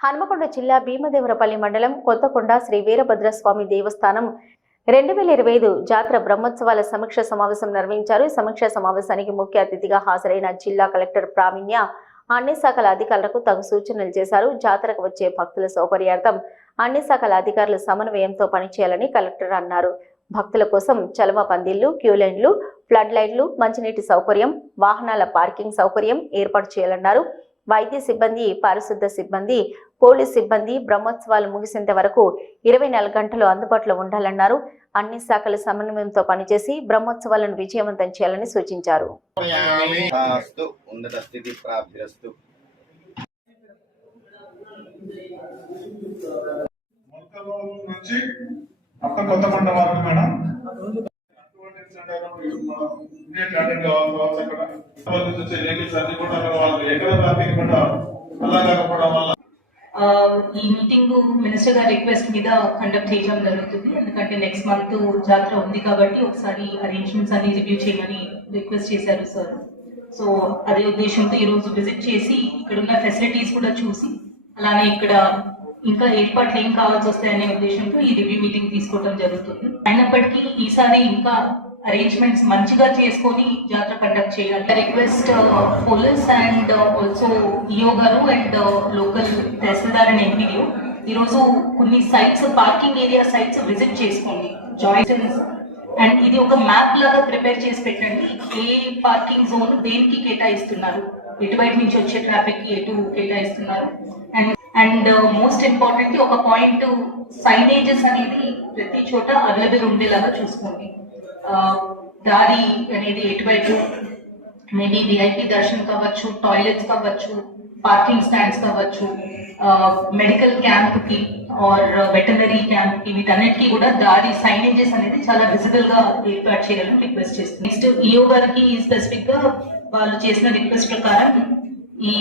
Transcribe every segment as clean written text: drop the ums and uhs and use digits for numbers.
హన్మకొండ జిల్లా భీమదేవరపల్లి మండలం కొత్తకొండ శ్రీ వీరభద్రస్వామి దేవస్థానం 2025 జాతర బ్రహ్మోత్సవాల సమీక్ష సమావేశం నిర్వహించారు. ఈ సమీక్ష సమావేశానికి ముఖ్య అతిథిగా హాజరైన జిల్లా కలెక్టర్ ప్రావీణ్య అన్ని శాఖల అధికారులకు తగు సూచనలు చేశారు. జాతరకు వచ్చే భక్తుల సౌకర్యార్థం అన్ని శాఖల అధికారులు సమన్వయంతో పనిచేయాలని కలెక్టర్ అన్నారు. భక్తుల కోసం చలవ పందిళ్లు, క్యూ లైన్లు, ఫ్లడ్ లైట్లు, మంచినీటి సౌకర్యం, వాహనాల పార్కింగ్ సౌకర్యం ఏర్పాటు చేయాలన్నారు. వైద్య సిబ్బంది, పారిశుద్ధ సిబ్బంది, పోలీస్ సిబ్బంది బ్రహ్మోత్సవాలు ముగిసేంత వరకు 24 గంటలు అందుబాటులో ఉండాలన్నారు. అన్ని శాఖల సమన్వయంతో పనిచేసి బ్రహ్మోత్సవాలను విజయవంతం చేయాలని సూచించారు. ఈ మీటింగ్ మినిస్టర్ గారి రిక్వెస్ట్ మీద కండక్ట్ చేయడం జరుగుతుంది. ఎందుకంటే నెక్స్ట్ మంత్ జాతర ఉంది కాబట్టి ఒకసారి అరేంజ్మెంట్స్ అన్ని రివ్యూ చేయమని రిక్వెస్ట్ చేశారు సార్. సో అదే ఉద్దేశంతో ఈరోజు విజిట్ చేసి ఇక్కడ ఉన్న ఫెసిలిటీస్ కూడా చూసి అలానే ఇక్కడ ఇంకా ఏర్పాట్లు ఏం కావాల్సి వస్తాయనే ఉద్దేశంతో ఈ రివ్యూ మీటింగ్ తీసుకోవడం జరుగుతుంది. అయినప్పటికీ ఈసారి ఇంకా అరేంజ్మెంట్స్ మంచిగా చేసుకొని జాతర కండక్ట్ చేయాలి. Request police and also EO గారు and local tahsildar and MPDO ఈరోజు కొన్ని sites, parking area sites visit చేసుకోండి. జాయిన్స్ అండ్ ఇది ఒక మ్యాప్ లాగా ప్రిపేర్ చేసి పెట్టండి. ఏ పార్కింగ్ జోన్ దేనికి కేటాయిస్తున్నారు, ఎటువైపు నుంచి వచ్చే ట్రాఫిక్ కి ఎటు కేటాయిస్తున్నారు, అండ్ మోస్ట్ ఇంపార్టెంట్ ఒక పాయింట్ సైనేజెస్ అనేది ప్రతి చోట అవైలబుల్ ఉండేలాగా చూసుకోండి. దారి అనేది ఎటువైపు, మేబీ విఐపి దర్శనం కావచ్చు, టాయిలెట్స్ కావచ్చు, పార్కింగ్ స్టాండ్స్ కావచ్చు, మెడికల్ క్యాంప్ కి ఆర్ వెటనరీ క్యాంప్ కి, వీటన్నిటికీ కూడా దారి సైనేజెస్ అనేది చాలా విజిబుల్ గా ఏర్పాటు చేయాలని రిక్వెస్ట్ చేస్తుంది. నెక్స్ట్ ఈఓ గారికి స్పెసిఫిక్ గా వాళ్ళు చేసిన రిక్వెస్ట్ ప్రకారం ఈ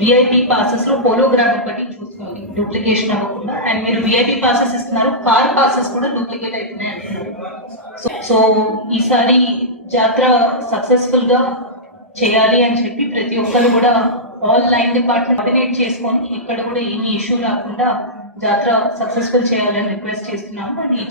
విఐపి పాసెస్ లో పోలోగ్రామ్ ఒకటి చూసుకోండి, డూప్లికేషన్ అవ్వకుండా. అండ్ మీరు విఐపి పాసెస్ ఇస్తున్నారు, కార్ పాసెస్ కూడా డూప్లికేట్ అవుతున్నాయి అంటున్నారు. సో ఈసారి జాతర సక్సెస్ఫుల్ గా చేయాలి అని చెప్పి ప్రతి ఒక్కరు కూడా ఆల్ లైన్ డిపార్ట్మెంట్ కోఆర్డినేట్ చేసుకొని ఇక్కడ కూడా ఏమి ఇష్యూ రాకుండా జాతర సక్సెస్ఫుల్ చేయాలని రిక్వెస్ట్ చేస్తున్నాము. అండ్ ఈ